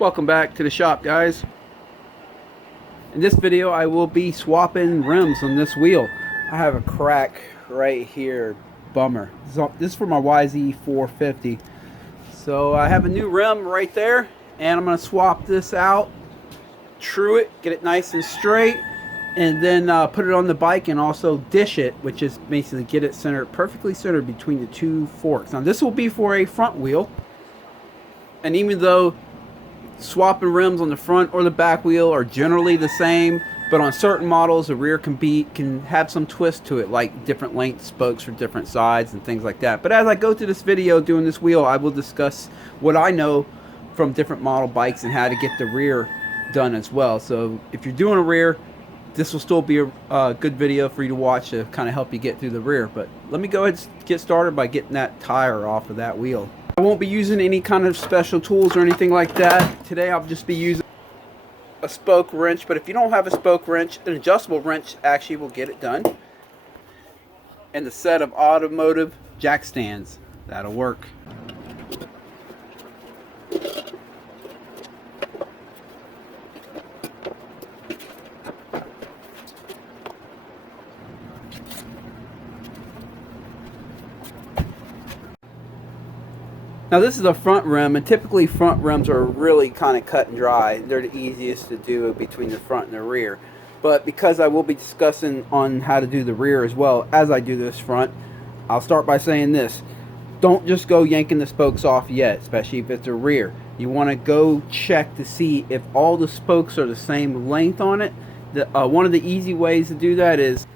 Welcome back to the shop, guys. In this video I will be swapping rims on this wheel. I have a crack right here, bummer. This is for my YZ450. So I have a new rim right there and I'm going to swap this out, true it, get it nice and straight, and then put it on the bike and also dish it, which is basically get it centered, perfectly centered between the two forks. Now this will be for a front wheel, and even though swapping rims on the front or the back wheel are generally the same, but on certain models the rear can have some twist to it, like different length spokes for different sides and things like that. But as I go through this video doing this wheel, I will discuss what I know from different model bikes and how to get the rear done as well. So if you're doing a rear, this will still be a good video for you to watch to kind of help you get through the rear. But let me go ahead and get started by getting that tire off of that wheel. I won't be using any kind of special tools or anything like that. Today I'll just be using a spoke wrench, but if you don't have a spoke wrench, an adjustable wrench actually will get it done. And the set of automotive jack stands, that'll work. Now this is a front rim, and typically front rims are really kind of cut and dry. They're the easiest to do between the front and the rear. But because I will be discussing on how to do the rear as well as I do this front, I'll start by saying this. Don't just go yanking the spokes off yet, especially if it's a rear. You want to go check to see if all the spokes are the same length on it. One of the easy ways to do that is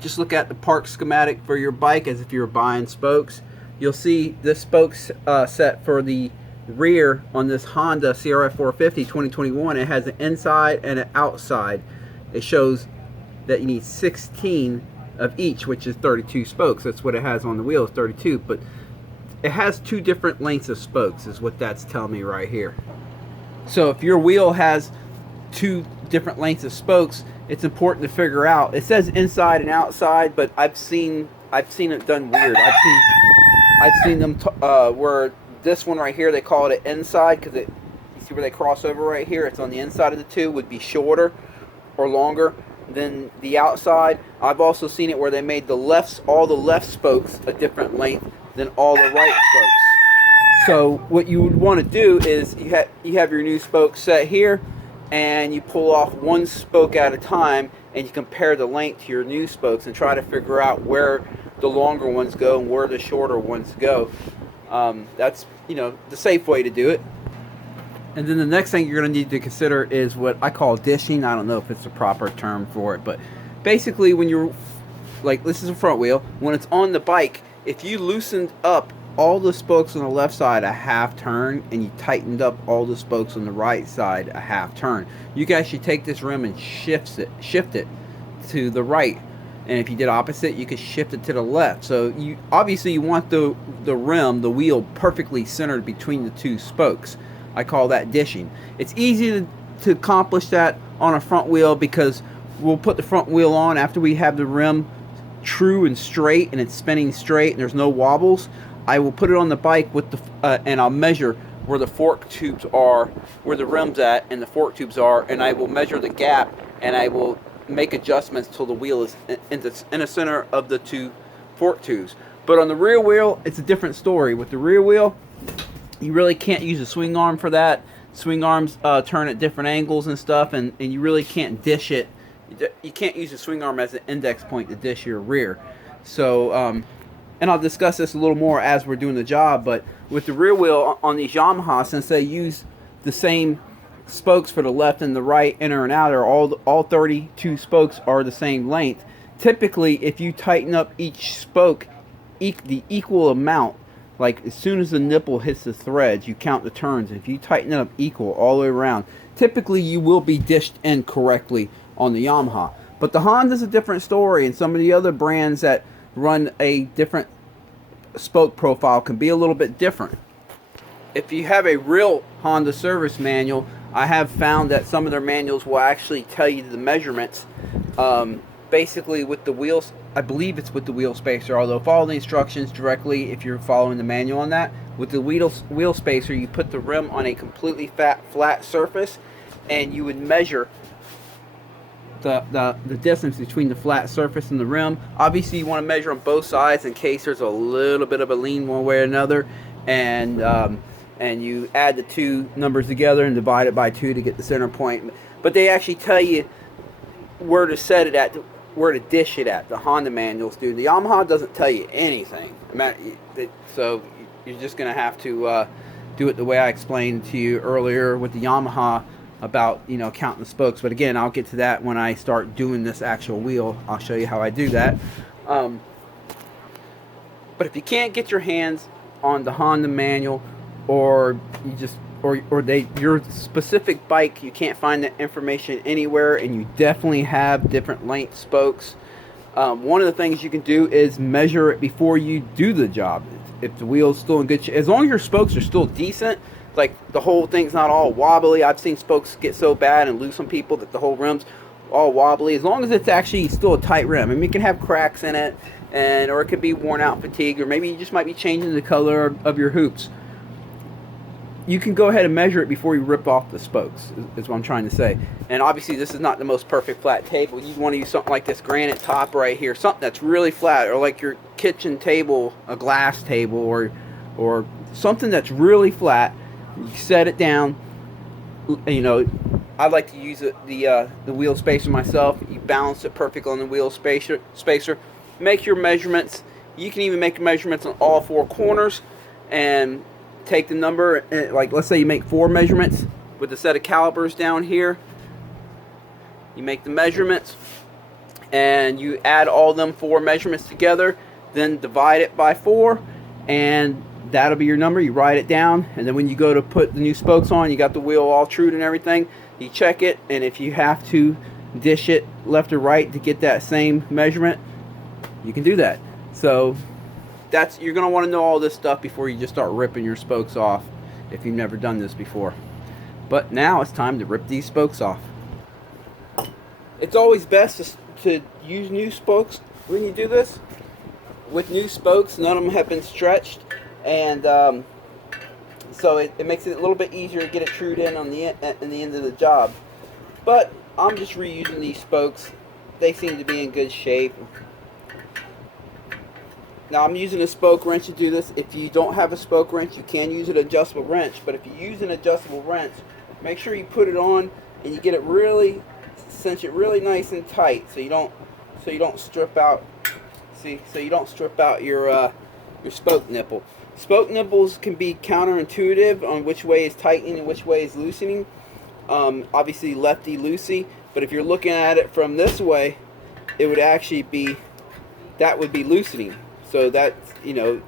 just look at the park schematic for your bike as if you were buying spokes. You'll see this spokes set for the rear on this Honda CRF 450 2021. It has an inside and an outside. It shows that you need 16 of each, which is 32 spokes. That's what it has on the wheel, is 32. But it has two different lengths of spokes, is what that's telling me right here. So if your wheel has two different lengths of spokes, it's important to figure out. It says inside and outside, but I've seen it done weird. I've seen them where this one right here, they call it an inside because you see where they cross over right here. It's on the inside of the two, would be shorter or longer than the outside. I've also seen it where they made all the left spokes a different length than all the right spokes. So what you would want to do is you have your new spoke set here, and you pull off one spoke at a time, and you compare the length to your new spokes and try to figure out where the longer ones go and where the shorter ones go. That's the safe way to do it. And then the next thing you're going to need to consider is what I call dishing. I don't know if it's the proper term for it, but basically when you're like, this is a front wheel, when it's on the bike, if you loosened up all the spokes on the left side a half turn and you tightened up all the spokes on the right side a half turn, you guys should take this rim and shift it to the right. And if you did opposite, you could shift it to the left. So you obviously want the rim, the wheel, perfectly centered between the two spokes. I call that dishing. It's easy to accomplish that on a front wheel because we'll put the front wheel on after we have the rim true and straight and it's spinning straight and there's no wobbles. I will put it on the bike with and I'll measure where the fork tubes are, where the rim's at and the fork tubes are, and I will measure the gap, and I will make adjustments till the wheel is in the center of the two fork tubes. But on the rear wheel, it's a different story. With the rear wheel, you really can't use a swing arm for that. Swing arms turn at different angles and stuff, and you really can't dish it. You can't use a swing arm as an index point to dish your rear. So and I'll discuss this a little more as we're doing the job, but with the rear wheel on these Yamaha, since they use the same spokes for the left and the right, inner and outer, all 32 spokes are the same length. Typically, if you tighten up each spoke the equal amount, like as soon as the nipple hits the threads, you count the turns. If you tighten it up equal all the way around, typically you will be dished in correctly on the Yamaha. But the Honda's a different story, and some of the other brands that run a different spoke profile can be a little bit different. If you have a real Honda service manual, I have found that some of their manuals will actually tell you the measurements basically with the wheels. I believe it's with the wheel spacer, although follow the instructions directly if you're following the manual on that. With the wheel spacer, you put the rim on a completely flat surface, and you would measure the distance between the flat surface and the rim. Obviously, you want to measure on both sides in case there's a little bit of a lean one way or another, and you add the two numbers together and divide it by 2 to get the center point. But they actually tell you where to set it at, where to dish it at. The Honda manuals do. The Yamaha doesn't tell you anything. So you're just going to have to do it the way I explained to you earlier with the Yamaha about, you know, counting the spokes. But again, I'll get to that when I start doing this actual wheel. I'll show you how I do that. But if you can't get your hands on the Honda manual, or you just your specific bike, you can't find that information anywhere, and you definitely have different length spokes, one of the things you can do is measure it before you do the job. If the wheel's still in good shape, as long as your spokes are still decent, like the whole thing's not all wobbly. I've seen spokes get so bad and loose on people that the whole rim's all wobbly. As long as it's actually still a tight rim. I mean, it can have cracks in it, or it could be worn out, fatigue, or maybe you just might be changing the color of your hoops. You can go ahead and measure it before you rip off the spokes, is what I'm trying to say. And obviously this is not the most perfect flat table. You want to use something like this granite top right here, something that's really flat, or like your kitchen table, a glass table, or something that's really flat. You set it down. You know, I like to use the wheel spacer myself. You balance it perfectly on the wheel spacer. Make your measurements. You can even make measurements on all 4 corners, and take the number, like let's say you make 4 measurements with a set of calipers down here. You make the measurements and you add all them 4 measurements together, then divide it by 4, and that'll be your number. You write it down, and then when you go to put the new spokes on, you got the wheel all trued and everything, you check it, and if you have to dish it left or right to get that same measurement, you can do that. So you're going to want to know all this stuff before you just start ripping your spokes off if you've never done this before. But now it's time to rip these spokes off. It's always best to use new spokes when you do this. With new spokes, none of them have been stretched, and so it makes it a little bit easier to get it trued in on the end of the job. But I'm just reusing these spokes. They seem to be in good shape. Now I'm using a spoke wrench to do this. If you don't have a spoke wrench, you can use an adjustable wrench. But if you use an adjustable wrench, make sure you put it on and you get it really, cinch it really nice and tight, so you don't strip out. So you don't strip out your spoke nipple. Spoke nipples can be counterintuitive on which way is tightening and which way is loosening. Obviously lefty loosey, but if you're looking at it from this way, it would actually be, that would be loosening. So that, you know,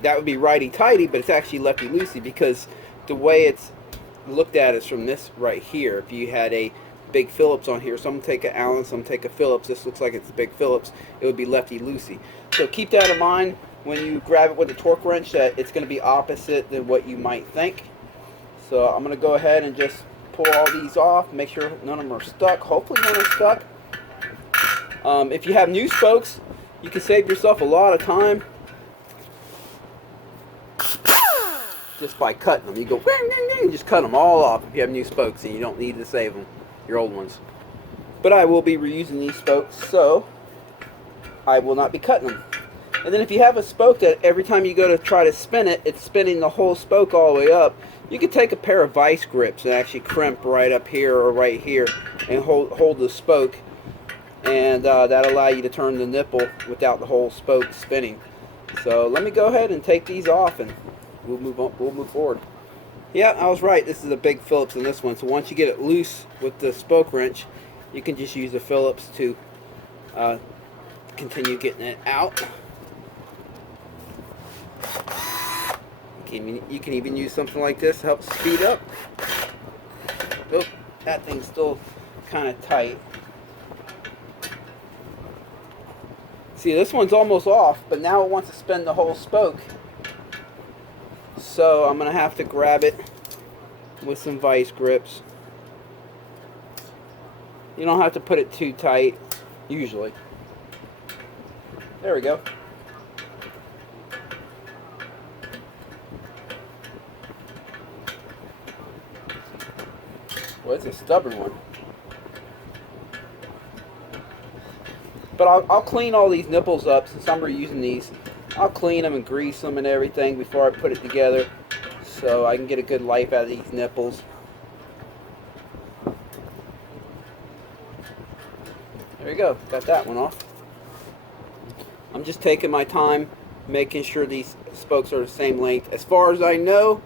that would be righty tighty, but it's actually lefty loosey, because the way it's looked at is from this right here. If you had a big Phillips on here, some take an Allen, some take a Phillips, this looks like it's a big Phillips, it would be lefty loosey. So keep that in mind when you grab it with a torque wrench, that it's going to be opposite than what you might think. So I'm going to go ahead and just pull all these off, make sure none of them are stuck. Hopefully none are stuck. If you have new spokes, you can save yourself a lot of time just by cutting them. You go, and just cut them all off if you have new spokes, and you don't need to save them, your old ones. But I will be reusing these spokes, so I will not be cutting them. And then if you have a spoke that every time you go to try to spin it, it's spinning the whole spoke all the way up, you can take a pair of vice grips and actually crimp right up here or right here and hold the spoke, and that'll allow you to turn the nipple without the whole spoke spinning. So let me go ahead and take these off, and we'll move on. We'll move forward. Yeah, I was right. This is a big Phillips in this one. So once you get it loose with the spoke wrench, you can just use the Phillips to continue getting it out. You can even use something like this to help speed up. Oh, that thing's still kind of tight. See, this one's almost off, but now it wants to spin the whole spoke. So I'm going to have to grab it with some vice grips. You don't have to put it too tight, usually. There we go. Well, it's a stubborn one. But I'll clean all these nipples up since I'm reusing these. I'll clean them and grease them and everything before I put it together so I can get a good life out of these nipples. There you go, got that one off. I'm just taking my time making sure these spokes are the same length. As far as I know,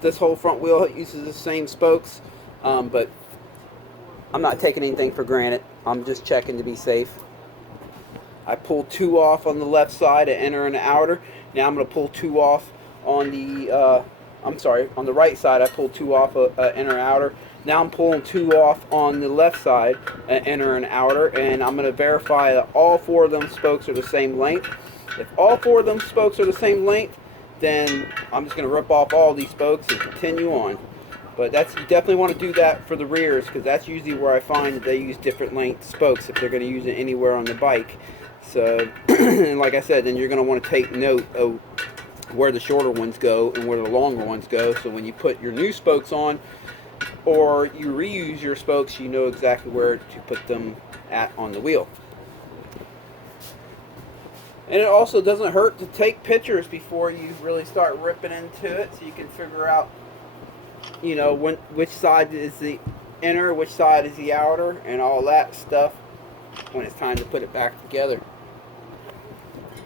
this whole front wheel uses the same spokes, but I'm not taking anything for granted. I'm just checking to be safe. I pulled 2 off on the left side, an inner and an outer. Now I'm going to pull 2 off on the, on the right side. I pulled 2 off, inner and outer. Now I'm pulling 2 off on the left side, an inner and outer, and I'm going to verify that all 4 of them spokes are the same length. If all 4 of them spokes are the same length, then I'm just going to rip off all these spokes and continue on. But you definitely want to do that for the rears, because that's usually where I find that they use different length spokes if they're going to use it anywhere on the bike. So, and like I said, then you're going to want to take note of where the shorter ones go and where the longer ones go. So when you put your new spokes on, or you reuse your spokes, you know exactly where to put them at on the wheel. And it also doesn't hurt to take pictures before you really start ripping into it, so you can figure out, you know, which side is the inner, which side is the outer, and all that stuff when it's time to put it back together.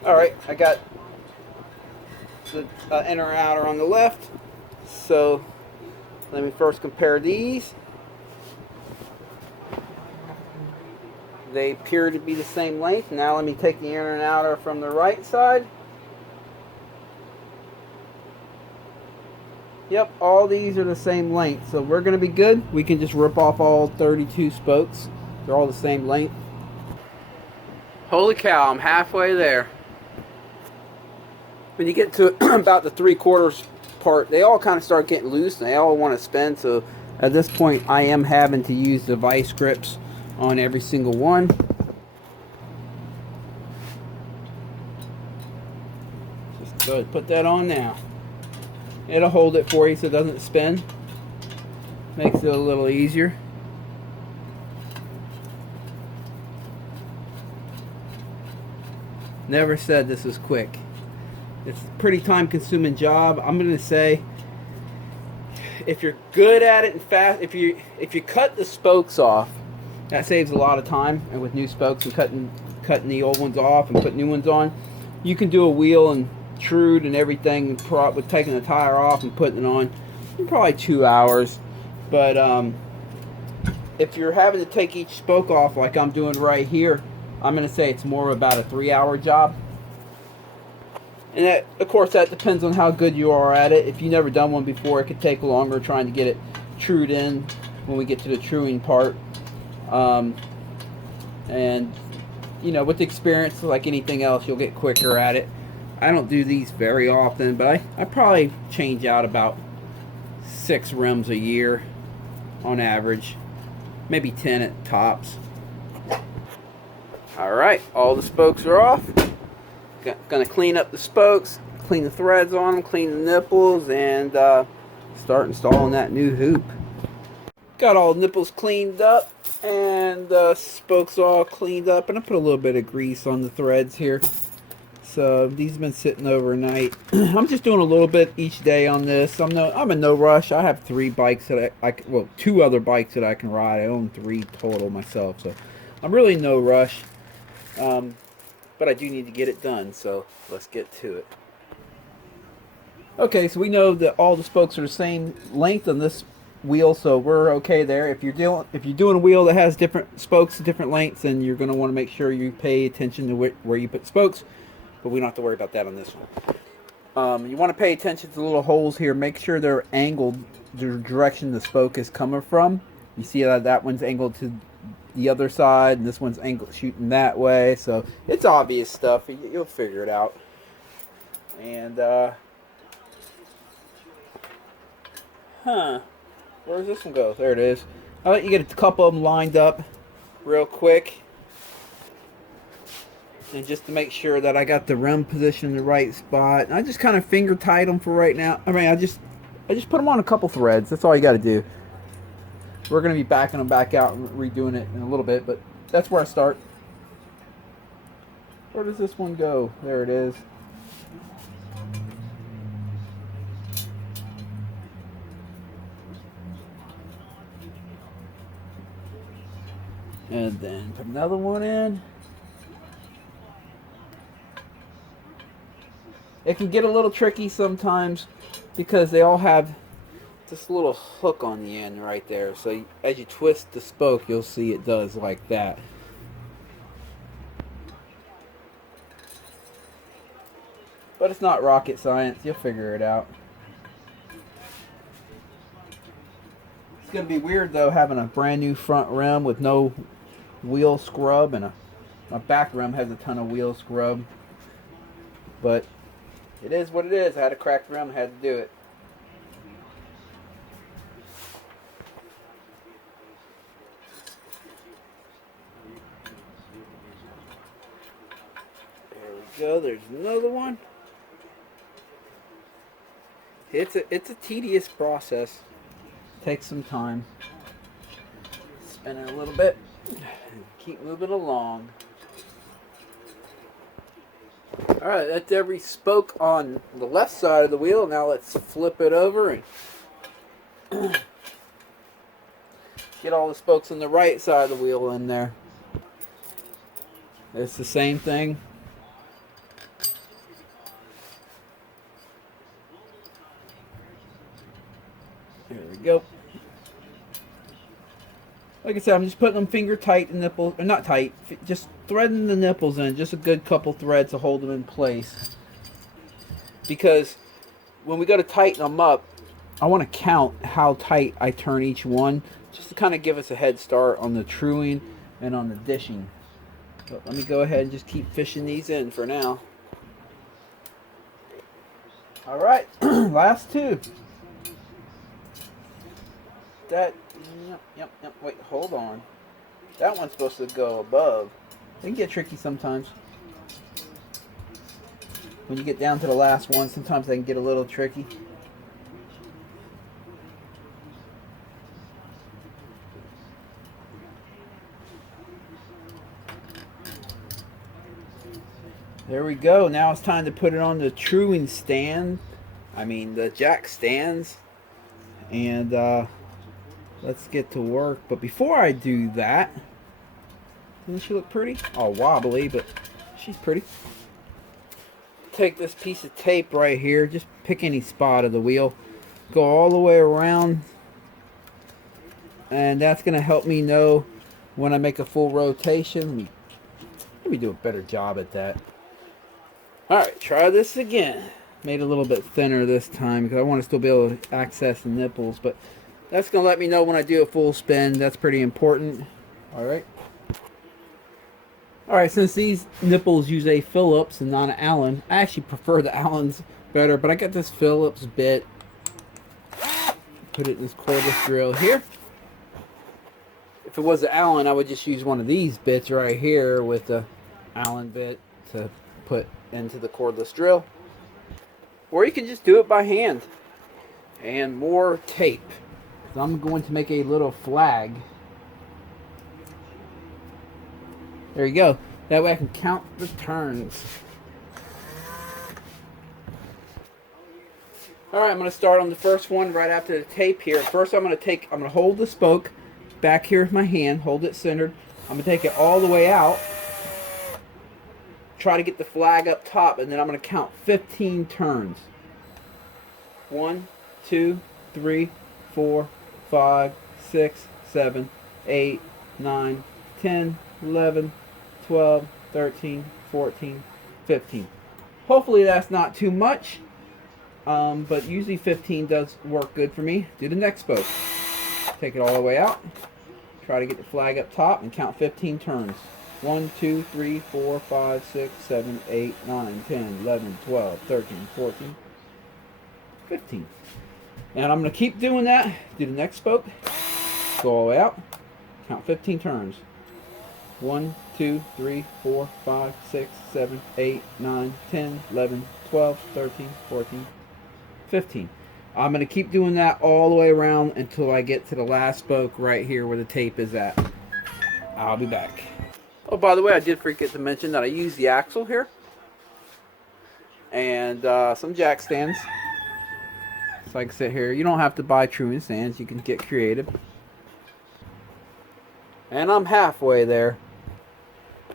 Alright, I got the inner and outer on the left, so let me first compare these. They appear to be the same length. Now let me take the inner and outer from the right side. Yep, all these are the same length, so we're going to be good. We can just rip off all 32 spokes. They're all the same length. Holy cow, I'm halfway there. When you get to about the 3/4 part, they all kind of start getting loose and they all want to spin. So at this point, I am having to use the vice grips on every single one. Just go ahead and put that on now. It'll hold it for you so it doesn't spin. Makes it a little easier. Never said this was quick. It's a pretty time-consuming job. I'm going to say, if you're good at it and fast, if you cut the spokes off, that saves a lot of time. And with new spokes and cutting the old ones off and putting new ones on, you can do a wheel and trude and everything with taking the tire off and putting it on in probably 2 hours. But if you're having to take each spoke off like I'm doing right here, I'm going to say it's more about a 3-hour job. And that, of course, that depends on how good you are at it. If you've never done one before, it could take longer trying to get it trued in when we get to the truing part. And, you know, with experience, like anything else, you'll get quicker at it. I don't do these very often, but I probably change out about 6 rims a year on average. Maybe 10 at tops. Alright, all the spokes are off. Gonna clean up the spokes, clean the threads on them, clean the nipples, and start installing that new hoop. Got all the nipples cleaned up and the spokes all cleaned up, and I put a little bit of grease on the threads here. So these have been sitting overnight. I'm just doing a little bit each day on this. I'm in no rush. I have 3 bikes that well, 2 other bikes that I can ride. I own 3 total myself, so I'm really in no rush. But I do need to get it done, so let's get to it. Okay, so we know that all the spokes are the same length on this wheel, so we're okay there. If you're doing a wheel that has different spokes, different lengths, then you're going to want to make sure you pay attention to where you put spokes. But we don't have to worry about that on this one. You want to pay attention to the little holes here. Make sure they're angled the direction the spoke is coming from. You see that one's angled to the other side, and this one's angled shooting that way. So it's obvious stuff. You'll figure it out. And where does this one go? There it is. I'll let you get a couple of them lined up real quick. And just to make sure that I got the rim position in the right spot. And I just kind of finger tight them for right now. I mean, I just put them on a couple threads. That's all you got to do. We're going to be backing them back out and redoing it in a little bit, but that's where I start. Where does this one go? There it is. And then put another one in. It can get a little tricky sometimes because they all have this little hook on the end right there. So as you twist the spoke, you'll see it does like that. But it's not rocket science. You'll figure it out. It's going to be weird though having a brand new front rim with no wheel scrub, and my back rim has a ton of wheel scrub. But it is what it is. I had a cracked rim, I had to do it. There we go. There's another one. It's a tedious process. Takes some time. Spin it a little bit. Keep moving along. Alright, that's every spoke on the left side of the wheel. Now let's flip it over and get all the spokes on the right side of the wheel in there. It's the same thing. There we go. Like I said, I'm just putting them finger tight in nipples, or not tight, just threading the nipples in, just a good couple threads to hold them in place. Because when we go to tighten them up, I want to count how tight I turn each one, just to kind of give us a head start on the truing and on the dishing. But let me go ahead and just keep fishing these in for now. Alright, last two. Yep, wait, hold on. That one's supposed to go above. They can get tricky sometimes. When you get down to the last one, sometimes they can get a little tricky. There we go. Now it's time to put it on the truing stand. I mean, the jack stands. And, let's get to work. But before I do that, doesn't she look pretty? All wobbly, but she's pretty. Take this piece of tape right here. Just pick any spot of the wheel. Go all the way around. And that's going to help me know when I make a full rotation. Let me do a better job at that. Alright, try this again. Made it a little bit thinner this time because I want to still be able to access the nipples. But that's going to let me know when I do a full spin. That's pretty important. Alright. Alright, since these nipples use a Phillips and not an Allen, I actually prefer the Allens better. But I got this Phillips bit. Put it in this cordless drill here. If it was an Allen, I would just use one of these bits right here with the Allen bit to put into the cordless drill. Or you can just do it by hand. And more tape. So I'm going to make a little flag. There you go. That way I can count the turns. Alright, I'm going to start on the first one right after the tape here. First I'm going to hold the spoke back here with my hand, hold it centered. I'm going to take it all the way out. Try to get the flag up top, and then I'm going to count 15 turns. 1, 2, 3, 4, 5, 6, 7, 8, 9, 10, 11, 12, 13, 14, 15. Hopefully that's not too much, but usually 15 does work good for me. Do the next spoke. Take it all the way out. Try to get the flag up top and count 15 turns. 1, 2, 3, 4, 5, 6, 7, 8, 9, 10, 11, 12, 13, 14, 15. And I'm going to keep doing that. Do the next spoke. Go all the way out. Count 15 turns. 1, 2, 3, 4, 5, 6, 7, 8, 9, 10, 11, 12, 13, 14, 15. I'm going to keep doing that all the way around until I get to the last spoke right here where the tape is at. I'll be back. Oh, by the way, I did forget to mention that I use the axle here and some jack stands. So like I said here, you don't have to buy Truman stands. You can get creative. And I'm halfway there.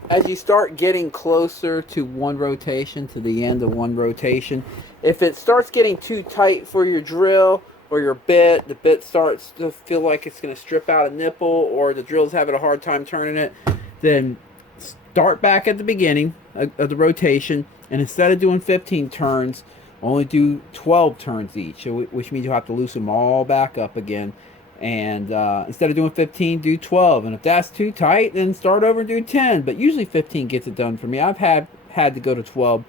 As you start getting closer to one rotation, to the end of one rotation, if it starts getting too tight for your drill or your bit, the bit starts to feel like it's going to strip out a nipple, or the drill's having a hard time turning it, then start back at the beginning of the rotation, and instead of doing 15 turns, only do 12 turns each, which means you'll have to loosen them all back up again. And instead of doing 15, do 12. And if that's too tight, then start over and do 10. But usually 15 gets it done for me. I've had to go to 12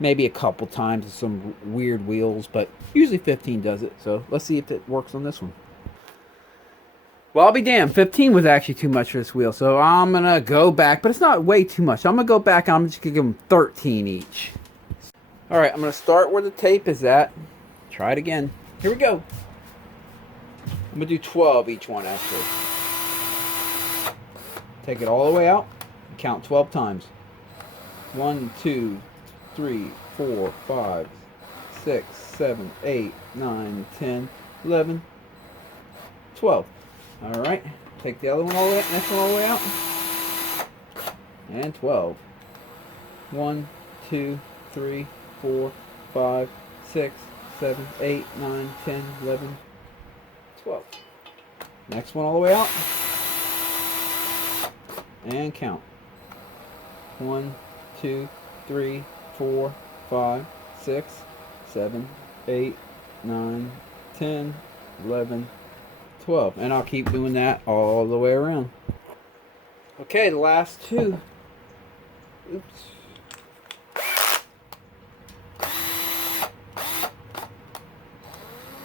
maybe a couple times with some weird wheels, but usually 15 does it. So let's see if it works on this one. Well, I'll be damned. 15 was actually too much for this wheel. So I'm going to go back, but it's not way too much. I'm going to go back and I'm just going to give them 13 each. All right, I'm going to start where the tape is at. Try it again. Here we go. I'm going to do 12 each one, actually. Take it all the way out. Count 12 times. 1, 2, 3, 4, 5, 6, 7, 8, 9, 10, 11, 12. All right. Take the other one all the way, next one all the way out. And 12. 1, 2, 3, 4, 5, 6, 7, 8, 9, 10, 11, 12. Next one all the way out. And count. 1, 2, 3, 4, 5, 6, 7, 8, 9, 10, 11, 12. And I'll keep doing that all the way around. Okay, the last two. Oops.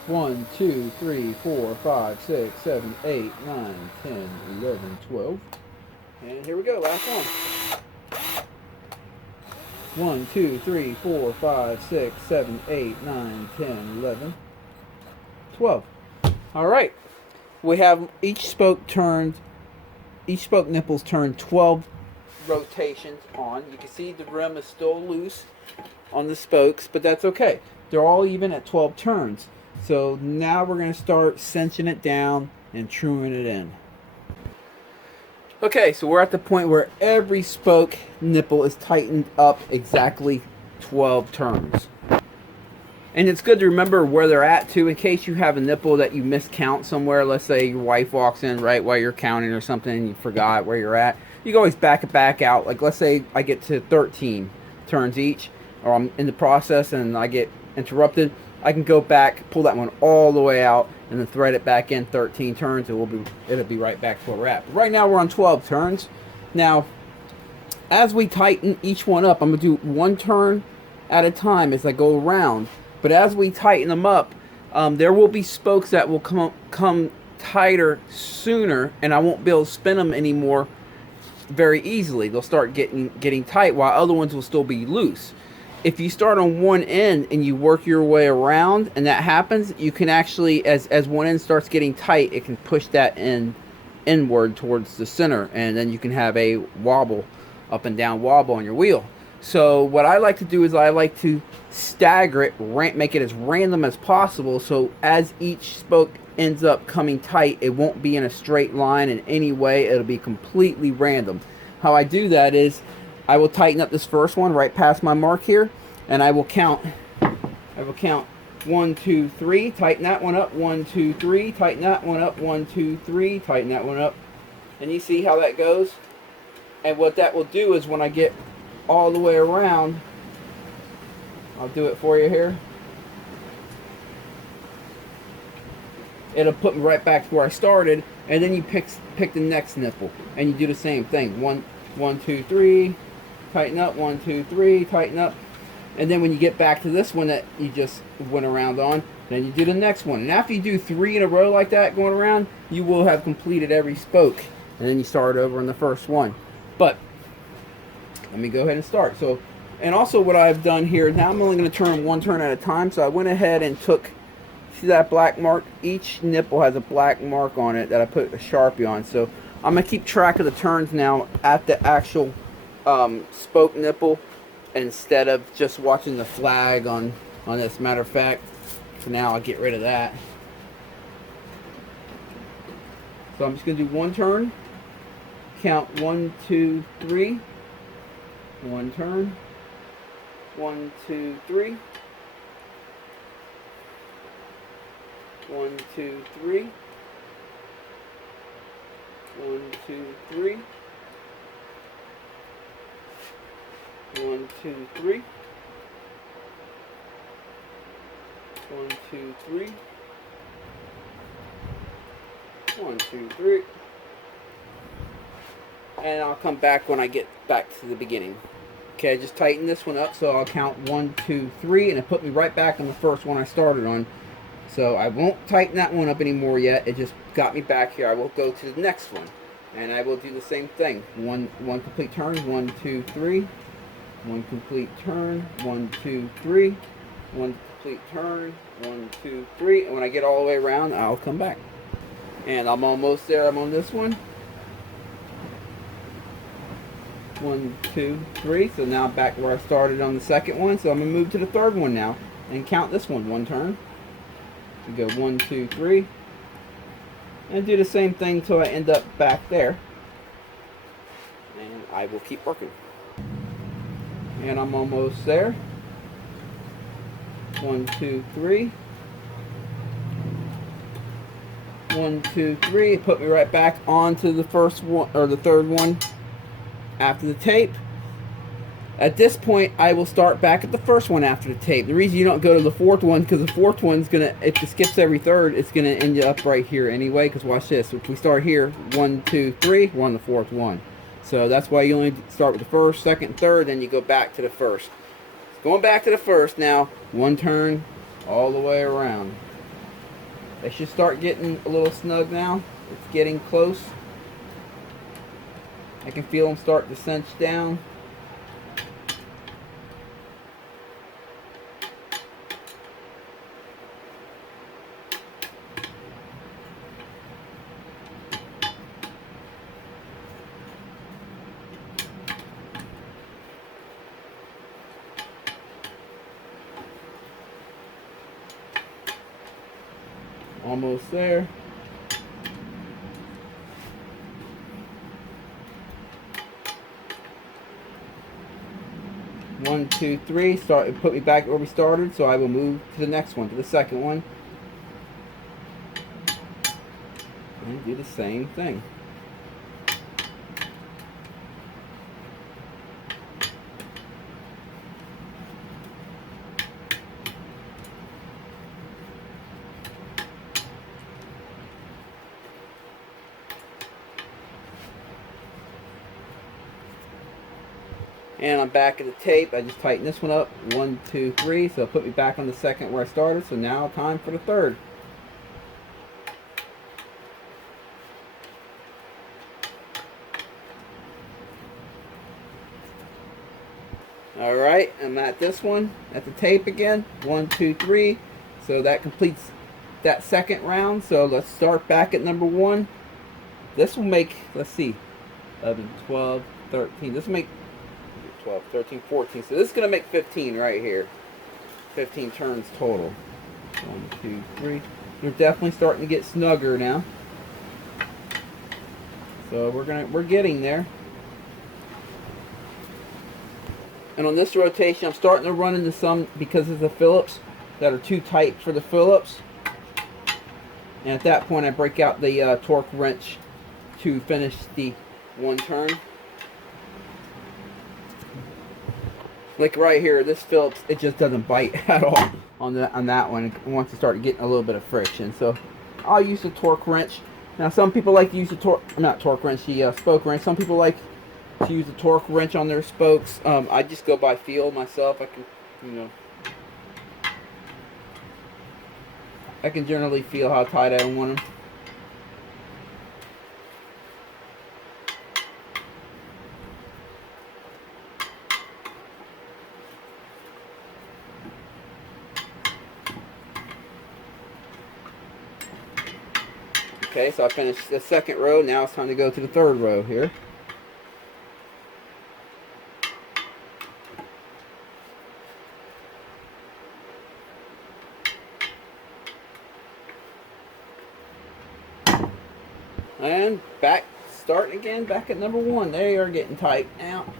One, 2, 3, 4, 5, 6, 7, 8, 9, 10, 11, 12. And here we go, last one. 1, 2, 3, 4, 5, 6, 7, 8, 9, 10, 11, 12. All right. We have each spoke nipples turned 12 rotations on. You can see the rim is still loose on the spokes, but that's okay. They're all even at 12 turns. So now we're going to start cinching it down and truing it in. Okay, so we're at the point where every spoke nipple is tightened up exactly 12 turns. And it's good to remember where they're at too, in case you have a nipple that you miscount somewhere. Let's say your wife walks in right while you're counting or something and you forgot where you're at. You can always back it back out. Like let's say I get to 13 turns each, or I'm in the process and I get interrupted. I can go back, pull that one all the way out, and then thread it back in 13 turns, and it'll be right back to where we're at. But right now we're on 12 turns. Now, as we tighten each one up, I'm going to do one turn at a time as I go around. But as we tighten them up, there will be spokes that will come tighter sooner, and I won't be able to spin them anymore very easily. They'll start getting tight, while other ones will still be loose. If you start on one end and you work your way around and that happens, you can actually, as one end starts getting tight, it can push that end inward towards the center, and then you can have a wobble, up and down wobble on your wheel. So what I like to do is I like to stagger it, make it as random as possible, so as each spoke ends up coming tight, it won't be in a straight line in any way. It'll be completely random. How I do that is I will tighten up this first one right past my mark here, and I will count 1, 2, 3, tighten that one up, 1, 2, 3, tighten that one up, 1, 2, 3, tighten that one up. And you see how that goes? And what that will do is when I get all the way around, I'll do it for you here. It'll put me right back to where I started, and then you pick the next nipple, and you do the same thing. 1, 2, 3, tighten up, 1, 2, 3, tighten up. And then when you get back to this one that you just went around on, then you do the next one. And after you do 3 in a row like that going around, you will have completed every spoke. And then you start over on the first one. But let me go ahead and start. So, and also what I've done here, now I'm only going to turn one turn at a time. So I went ahead and took See that black mark? Each nipple has a black mark on it that I put a Sharpie on. So I'm going to keep track of the turns now at the actual spoke nipple instead of just watching the flag on this. Matter of fact, for now I'll get rid of that. So I'm just going to do one turn. Count 1, 2, 3. One turn. 1, 2, 3. 1, 2, 3. 1, 2, 3. 1, 2, 3. 1, 2, 3. 1, 2, 3. And I'll come back when I get back to the beginning. Okay, just tighten this one up, so I'll count 1, 2, 3, and it put me right back on the first one I started on. So I won't tighten that one up anymore yet. It just got me back here. I will go to the next one, and I will do the same thing. One complete turn. 1, 2, 3. One complete turn. 1, 2, 3. One complete turn. 1, 2, 3. And when I get all the way around, I'll come back. And I'm almost there. I'm on this one. 1, 2, 3. So now I'm back where I started on the second one. So I'm gonna move to the third one now and count this one. One turn. We go 1, 2, 3, and do the same thing until I end up back there. And I will keep working. And I'm almost there. 1, 2, 3. 1, 2, 3. It put me right back onto the first one or the third one after the tape. At this point, I will start back at the first one after the tape. The reason you don't go to the fourth one, because the fourth one's gonna, if it skips every third, it's gonna end you up right here anyway. Because watch this. If we start here, 1, 2, 3, we're on the fourth one. So that's why you only start with the first, second, third, then you go back to the first. Going back to the first now. One turn, all the way around. They should start getting a little snug now. It's getting close. I can feel them start to cinch down. Almost there. One, two, three. Start. Put me back where we started, so I will move to the next one, to the second one, and do the same thing. And I'm back at the tape. I just tightened this one up. 1, 2, 3. So it put me back on the second where I started. So now time for the third. Alright, I'm at this one, at the tape again. 1, 2, 3. So that completes that second round. So let's start back at number 1. This will make, let's see, 11, 12, 13. This will make 12, 13, 14. So this is going to make 15 right here. 15 turns total. 1, 2, 3. We're definitely starting to get snugger now. So we're getting there. And on this rotation, I'm starting to run into some, because of the Phillips, that are too tight for the Phillips. And at that point, I break out the torque wrench to finish the one turn. Like right here, this Phillips, it just doesn't bite at all on that one. It wants to start getting a little bit of friction. So I'll use the torque wrench. Now some people like to use the spoke wrench. Some people like to use the torque wrench on their spokes. I just go by feel myself. I can generally feel how tight I want them. Okay, so I finished the second row. Now it's time to go to the third row here. And back, starting again, back at number 1. They are getting tight now.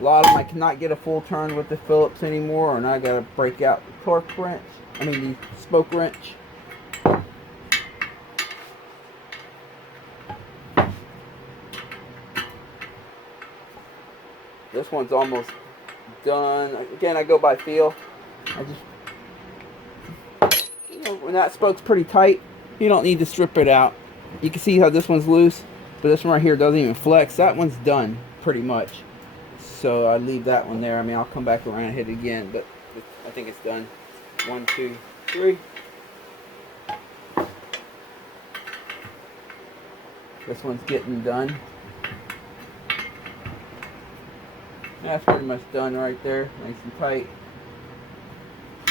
A lot of them I cannot get a full turn with the Phillips anymore, and I gotta break out the torque wrench. I mean the spoke wrench. This one's almost done. Again, I go by feel. I just, you know, when that spoke's pretty tight, you don't need to strip it out. You can see how this one's loose, but this one right here doesn't even flex. That one's done pretty much. So I leave that one there. I mean, I'll come back around and hit it again, but I think it's done. 1, 2, 3. This one's getting done. That's pretty much done right there. Nice and tight.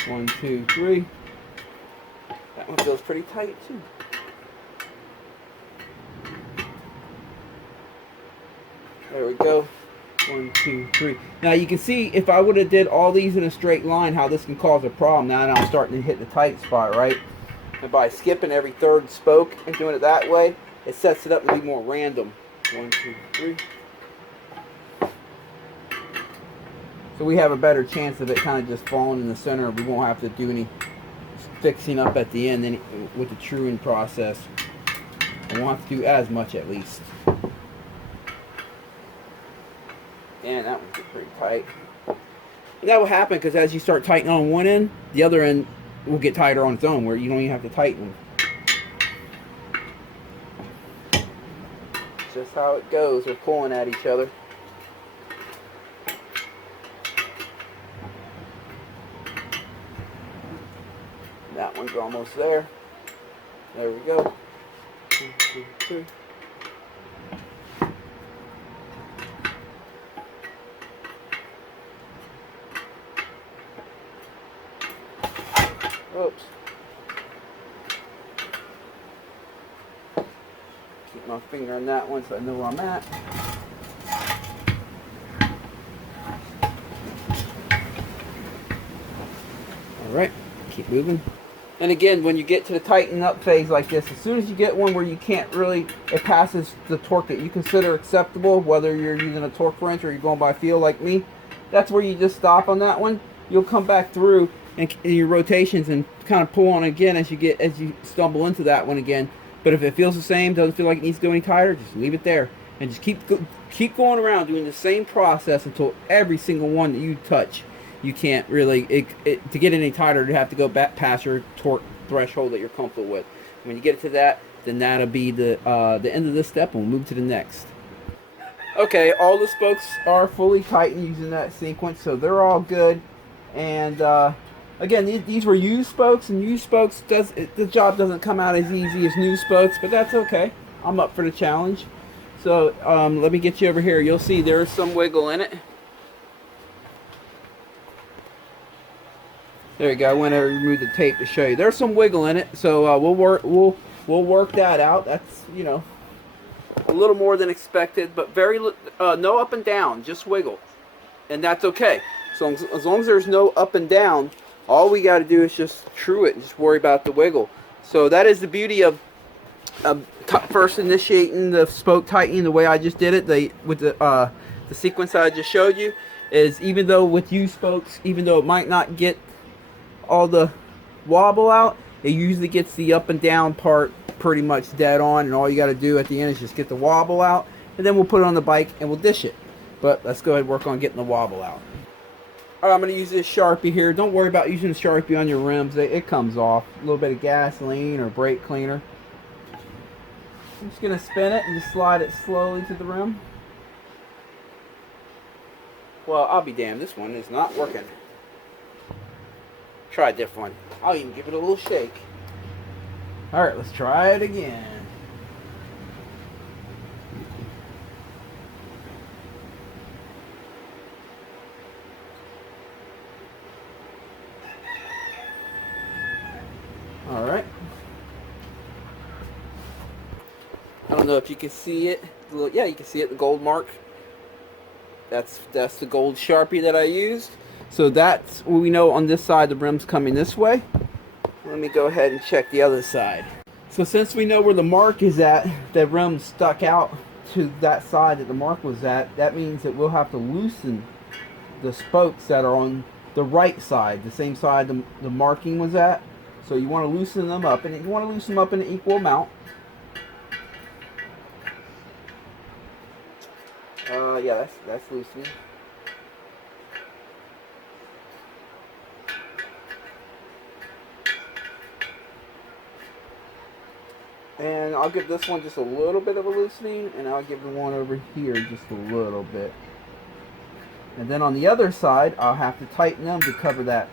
1, 2, 3. That one feels pretty tight too. There we go. 1, 2, 3. Now you can see if I would have did all these in a straight line, how this can cause a problem. Now I'm starting to hit the tight spot, right? And by skipping every third spoke and doing it that way, it sets it up to be more random. 1, 2, 3. So we have a better chance of it kind of just falling in the center. We won't have to do any fixing up at the end with the truing process. We won't have to do as much at least. And that one's pretty tight. And that will happen because as you start tightening on one end, the other end will get tighter on its own, where you don't even have to tighten. It's just how it goes. They're pulling at each other. That one's almost there. There we go. 1, 2, 3. Oops. Keep my finger on that one so I know where I'm at. Alright, keep moving. And again, when you get to the tighten up phase like this, as soon as you get one where you can't really, it passes the torque that you consider acceptable, whether you're using a torque wrench or you're going by feel like me, that's where you just stop on that one. You'll come back through and in your rotations and kind of pull on again as you stumble into that one again. But if it feels the same, doesn't feel like it needs to go any tighter, just leave it there and just keep going around doing the same process until every single one that you touch, you can't really to get any tighter, you have to go back past your torque threshold that you're comfortable with. When you get it to that, then that'll be the end of this step, and we'll move to the next. Okay, all the spokes are fully tightened using that sequence, so they're all good. And again, these were used spokes, and used spokes the job doesn't come out as easy as new spokes, but that's okay. I'm up for the challenge. So let me get you over here. You'll see there's some wiggle in it. There you go. I went to remove the tape to show you. There's some wiggle in it, so we'll work that out. That's, you know, a little more than expected, but no up and down, just wiggle, and that's okay. So as long as there's no up and down, all we got to do is just true it and just worry about the wiggle. So that is the beauty of first initiating the spoke tightening the way I just did it. With the sequence I just showed you, is even though with used spokes, even though it might not get all the wobble out, it usually gets the up and down part pretty much dead on, and all you got to do at the end is just get the wobble out, and then we'll put it on the bike and we'll dish it. But let's go ahead and work on getting the wobble out. Alright, I'm going to use this Sharpie here. Don't worry about using the Sharpie on your rims. It comes off. A little bit of gasoline or brake cleaner. I'm just going to spin it and just slide it slowly to the rim. Well, I'll be damned. This one is not working. Try a different one. I'll even give it a little shake. Alright, let's try it again. Alright. I don't know if you can see it. Yeah, you can see it, the gold mark. That's the gold Sharpie that I used. So that's what we know on this side, the rim's coming this way. Let me go ahead and check the other side. So since we know where the mark is at, the rim stuck out to that side that the mark was at, that means that we'll have to loosen the spokes that are on the right side, the same side the marking was at. So you want to loosen them up, and you want to loosen them up in an equal amount. Yeah, that's loosening. And I'll give this one just a little bit of a loosening, and I'll give the one over here just a little bit. And then on the other side, I'll have to tighten them to cover that.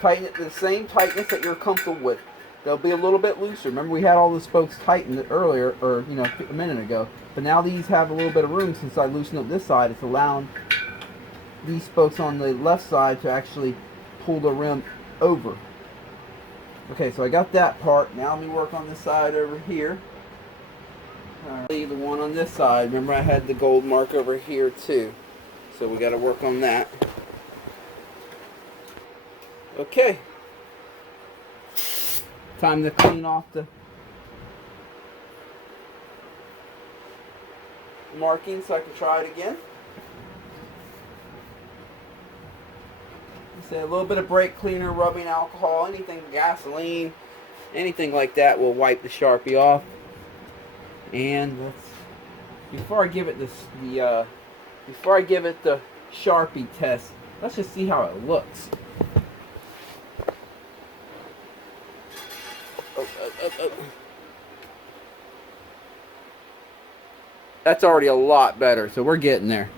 Tighten it to the same tightness that you're comfortable with. They'll be a little bit looser. Remember, we had all the spokes tightened earlier, or a minute ago. But now these have a little bit of room. Since I loosened up this side, it's allowing these spokes on the left side to actually pull the rim over. Okay, so I got that part. Now let me work on this side over here. The one on this side. Remember, I had the gold mark over here too. So we got to work on that. Okay. Time to clean off the marking so I can try it again. Say a little bit of brake cleaner, rubbing alcohol, anything, gasoline, anything like that will wipe the Sharpie off. And before I give it the Sharpie test, let's just see how it looks. Oh. That's already a lot better, so we're getting there.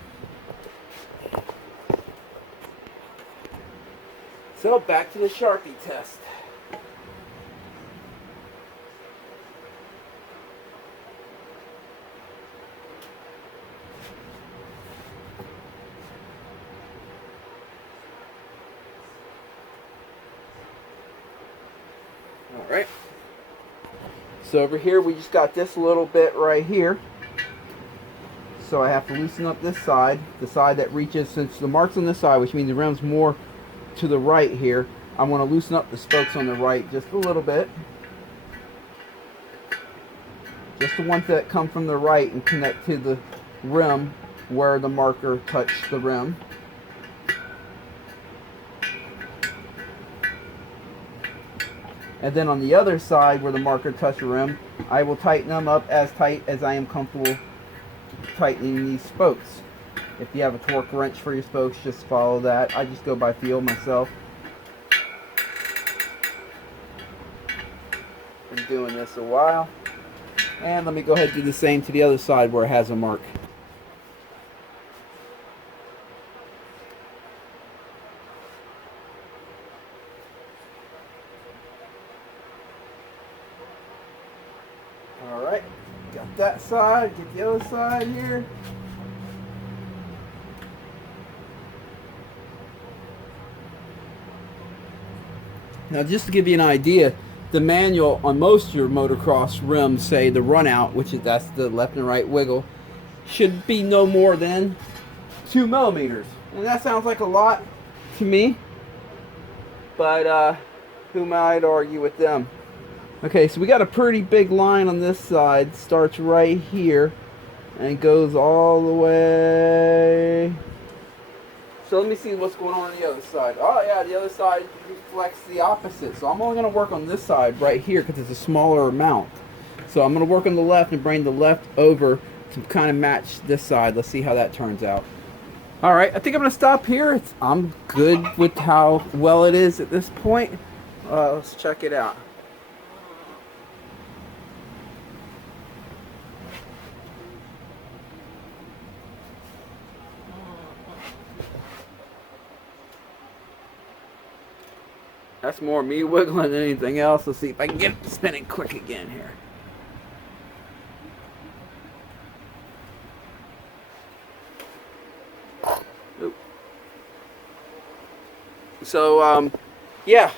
So back to the Sharpie test. Alright. So over here we just got this little bit right here. So I have to loosen up this side, the side that reaches, since the mark's on this side, which means the rim's more to the right here. I want to loosen up the spokes on the right just a little bit. Just the ones that come from the right and connect to the rim where the marker touched the rim. And then on the other side where the marker touched the rim, I will tighten them up as tight as I am comfortable tightening these spokes. If you have a torque wrench for your spokes, just follow that. I just go by feel myself. Been doing this a while. And let me go ahead and do the same to the other side where it has a mark. Alright, got that side, get the other side here. Now just to give you an idea, the manual on most of your motocross rims say the runout, that's the left and right wiggle, should be no more than 2 millimeters. And that sounds like a lot to me, but who might argue with them? Okay, so we got a pretty big line on this side. Starts right here and goes all the way. So let me see what's going on the other side. Oh yeah, the other side reflects the opposite. So I'm only going to work on this side right here because it's a smaller amount. So I'm going to work on the left and bring the left over to kind of match this side. Let's see how that turns out. Alright, I think I'm going to stop here. I'm good with how well it is at this point. Let's check it out. That's more me wiggling than anything else. Let's see if I can get it spinning quick again here. Oop. So, yeah.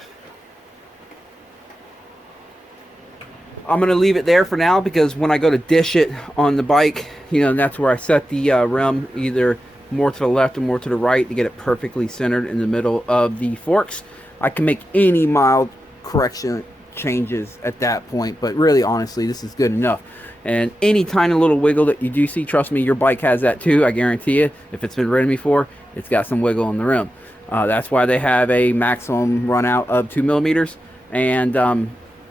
I'm going to leave it there for now because when I go to dish it on the bike, you know, that's where I set the rim either more to the left or more to the right to get it perfectly centered in the middle of the forks. I can make any mild correction changes at that point, but really honestly this is good enough. And any tiny little wiggle that you do see, trust me, your bike has that too. I guarantee you, if it's been ridden before, it's got some wiggle in the rim. That's why they have a maximum run out of 2 millimeters. And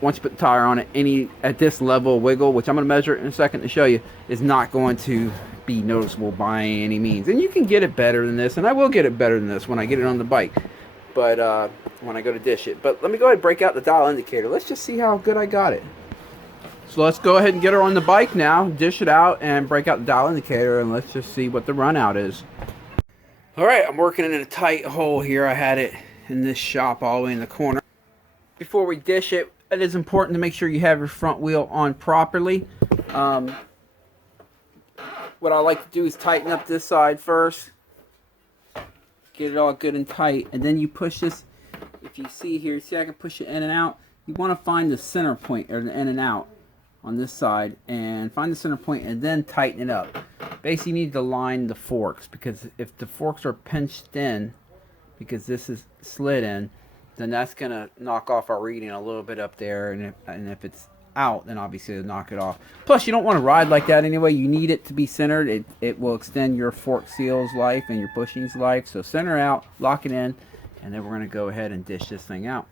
once you put the tire on it, any at this level of wiggle, which I'm going to measure it in a second to show you, is not going to be noticeable by any means. And you can get it better than this, and I will get it better than this when I get it on the bike, but when I go to dish it. But let me go ahead and break out the dial indicator. Let's just see how good I got it. So let's go ahead and get her on the bike now, dish it out, and break out the dial indicator, and let's just see what the run out is. Alright, I'm working in a tight hole here. I had it in this shop all the way in the corner. Before we dish it, it is important to make sure you have your front wheel on properly. What I like to do is tighten up this side first. Get it all good and tight. And then you push this. If you see here, see I can push it in and out. You want to find the center point, or the in and out on this side. And find the center point and then tighten it up. Basically you need to line the forks, because if the forks are pinched in, because this is slid in, then that's going to knock off our reading a little bit up there, and if it's out, then obviously it'll knock it off. Plus, you don't want to ride like that anyway. You need it to be centered. It will extend your fork seal's life and your bushing's life. So center out, lock it in, and then we're going to go ahead and dish this thing out.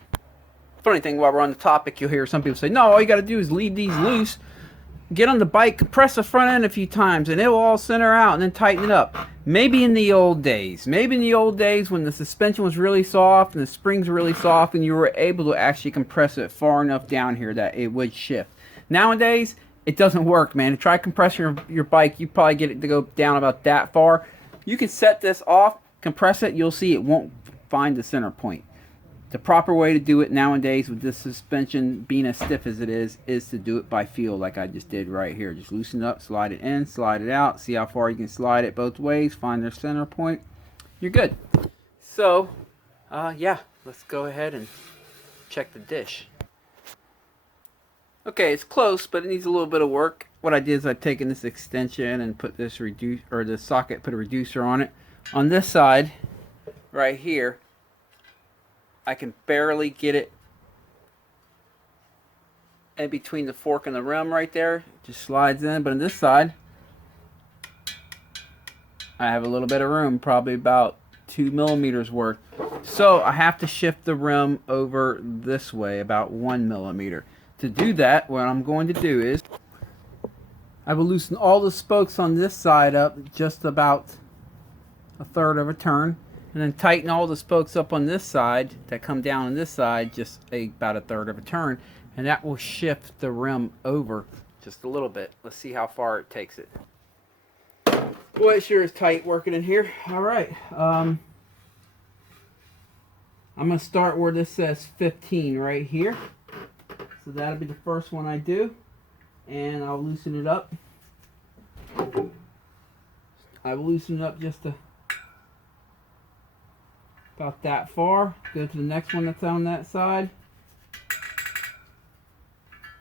Funny thing, while we're on the topic, you'll hear some people say, no, all you got to do is leave these loose, get on the bike, compress the front end a few times, and it will all center out, and then tighten it up. Maybe in the old days when the suspension was really soft and the springs were really soft, and you were able to actually compress it far enough down here that it would shift. Nowadays, it doesn't work, man. Try compressing your bike, you probably get it to go down about that far. You can set this off, compress it, you'll see it won't find the center point. The proper way to do it nowadays with this suspension being as stiff as it is to do it by feel, like I just did right here. Just loosen it up, slide it in, slide it out, see how far you can slide it both ways, find their center point. You're good. So, yeah, let's go ahead and check the dish. Okay, it's close, but it needs a little bit of work. What I did is I've taken this extension and put this the socket, put a reducer on it. On this side, right here, I can barely get it in between the fork and the rim right there. Just slides in. But on this side, I have a little bit of room, probably about 2 millimeters worth. So I have to shift the rim over this way, about 1 millimeter. To do that, what I'm going to do is I will loosen all the spokes on this side up just about a third of a turn. And then tighten all the spokes up on this side that come down on this side just about a third of a turn, and that will shift the rim over just a little bit. Let's see how far it takes it. Boy, it sure is tight working in here. All right, I'm gonna start where this says 15 right here. So that'll be the first one I do, and I'll loosen it up. I will loosen it up just to about that far. Go to the next one that's on that side.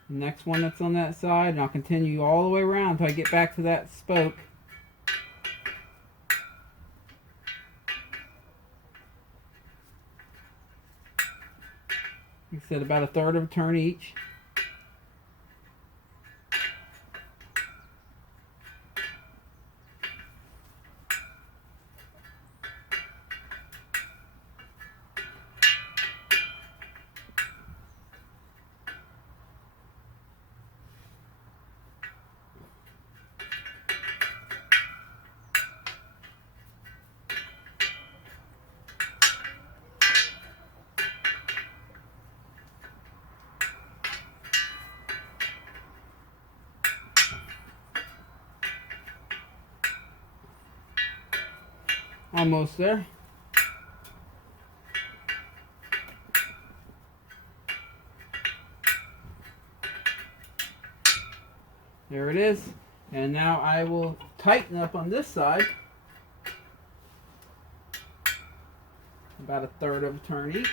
The next one that's on that side, and I'll continue all the way around until I get back to that spoke. Like I said, about a third of a turn each. Almost there. There it is. And now I will tighten up on this side. About a third of a turn each.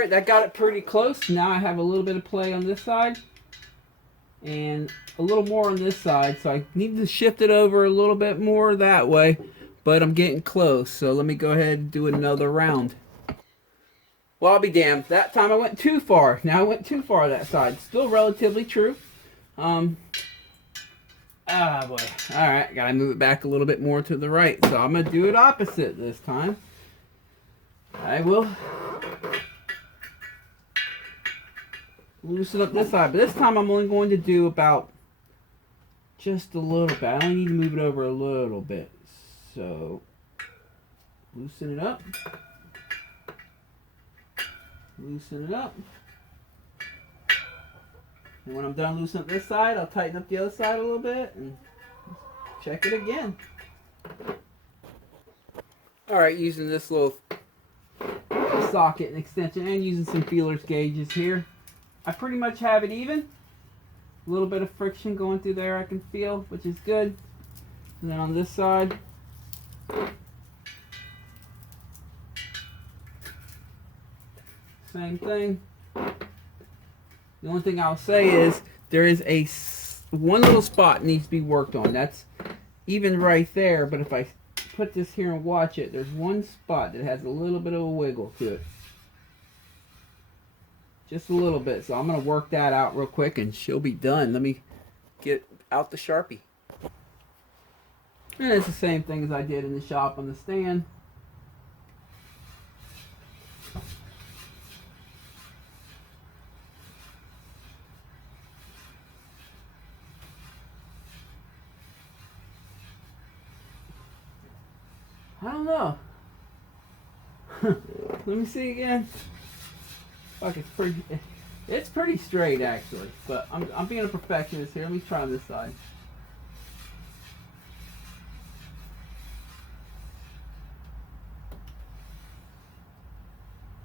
Alright, that got it pretty close. Now I have a little bit of play on this side. And a little more on this side. So I need to shift it over a little bit more that way. But I'm getting close. So let me go ahead and do another round. Well, I'll be damned. That time I went too far. Now I went too far that side. Still relatively true. Ah, boy. Alright, gotta move it back a little bit more to the right. So I'm gonna do it opposite this time. I will loosen up this side. But this time I'm only going to do about just a little bit. I only need to move it over a little bit. So, loosen it up. Loosen it up. And when I'm done loosening up this side, I'll tighten up the other side a little bit and check it again. Alright, using this little socket and extension and using some feelers gauges here. I pretty much have it even. A little bit of friction going through there I can feel, which is good. And then on this side, same thing. The only thing I'll say is there is one little spot needs to be worked on. That's even right there, but if I put this here and watch it, there's one spot that has a little bit of a wiggle to it. Just a little bit. So I'm going to work that out real quick and she'll be done. Let me get out the Sharpie. And it's the same thing as I did in the shop on the stand. I don't know. Let me see again. Fuck, it's pretty straight actually, but I'm being a perfectionist here. Let me try on this side.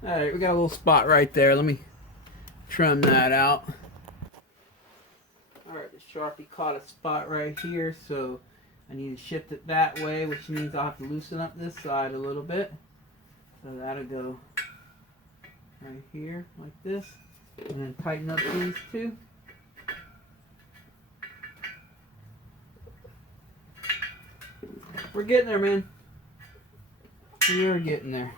Alright, we got a little spot right there. Let me trim that out. Alright, the Sharpie caught a spot right here, so I need to shift it that way, which means I'll have to loosen up this side a little bit. So that'll go right here, like this. And then tighten up these two. We're getting there, man. We're getting there.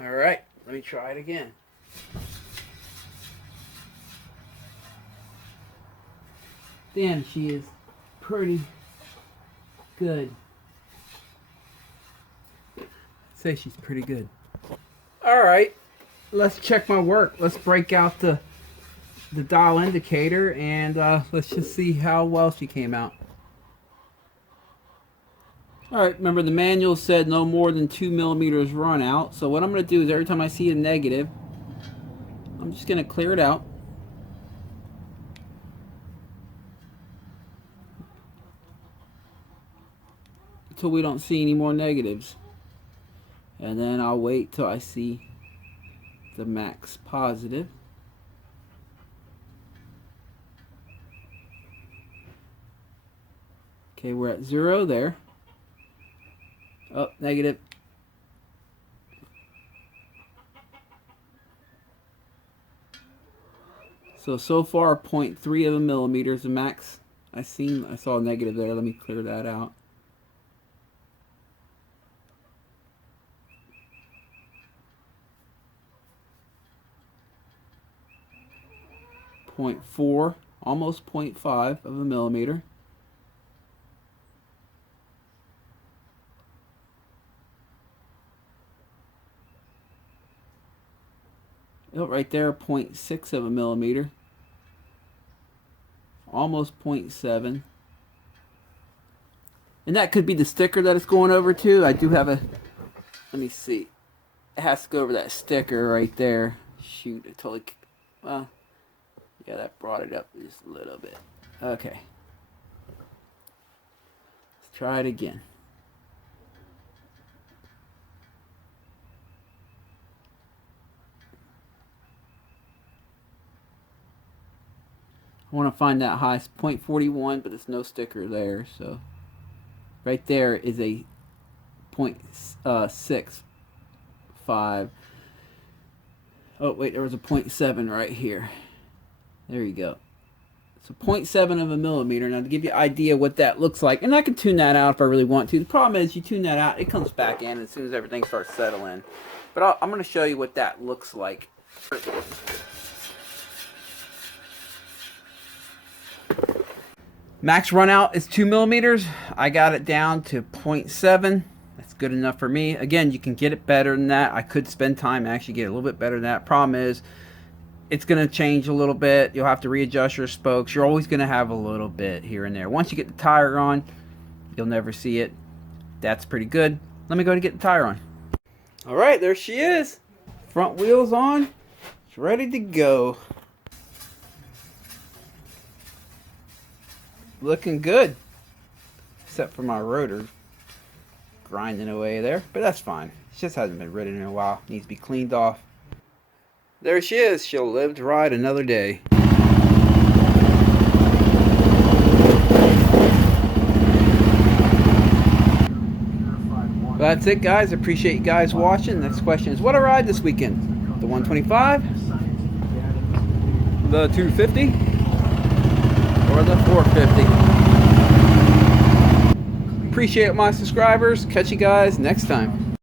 Alright, let me try it again. Damn, she is pretty good. I'd say she's pretty good. Alright, let's check my work. Let's break out the dial indicator and let's just see how well she came out. Alright, remember the manual said no more than 2 millimeters run out. So what I'm going to do is every time I see a negative, I'm just going to clear it out. Until we don't see any more negatives. And then I'll wait till I see the max positive. Okay, we're at 0 there. Oh, negative. So far 0.3 of a millimeter is the max. I saw a negative there. Let me clear that out. .4, almost 0.5 of a millimeter. Oh, right there, 0.6 of a millimeter. Almost 0.7. And that could be the sticker that it's going over to. I do have a, let me see. It has to go over that sticker right there. Shoot, it totally, well, yeah, that brought it up just a little bit. Okay. Let's try it again. I want to find that high. It's 0.41, but there's no sticker there. So right there is a 0.65. Oh, wait, there was a 0.7 right here. There you go. So 0.7 of a millimeter. Now to give you an idea what that looks like, and I can tune that out if I really want to. The problem is you tune that out, it comes back in as soon as everything starts settling. But I'm going to show you what that looks like. Max runout is 2 millimeters. I got it down to 0.7. That's good enough for me. Again, you can get it better than that. I could spend time and actually get a little bit better than that. Problem is, it's going to change a little bit. You'll have to readjust your spokes. You're always going to have a little bit here and there. Once you get the tire on, you'll never see it. That's pretty good. Let me go to get the tire on. All right, there she is. Front wheels on. It's ready to go. Looking good. Except for my rotor grinding away there. But that's fine. It just hasn't been ridden in a while. Needs to be cleaned off. There she is. She'll live to ride another day. Well, that's it, guys. Appreciate you guys watching. Next question is, what I ride this weekend? The 125? The 250? Or the 450? Appreciate my subscribers. Catch you guys next time.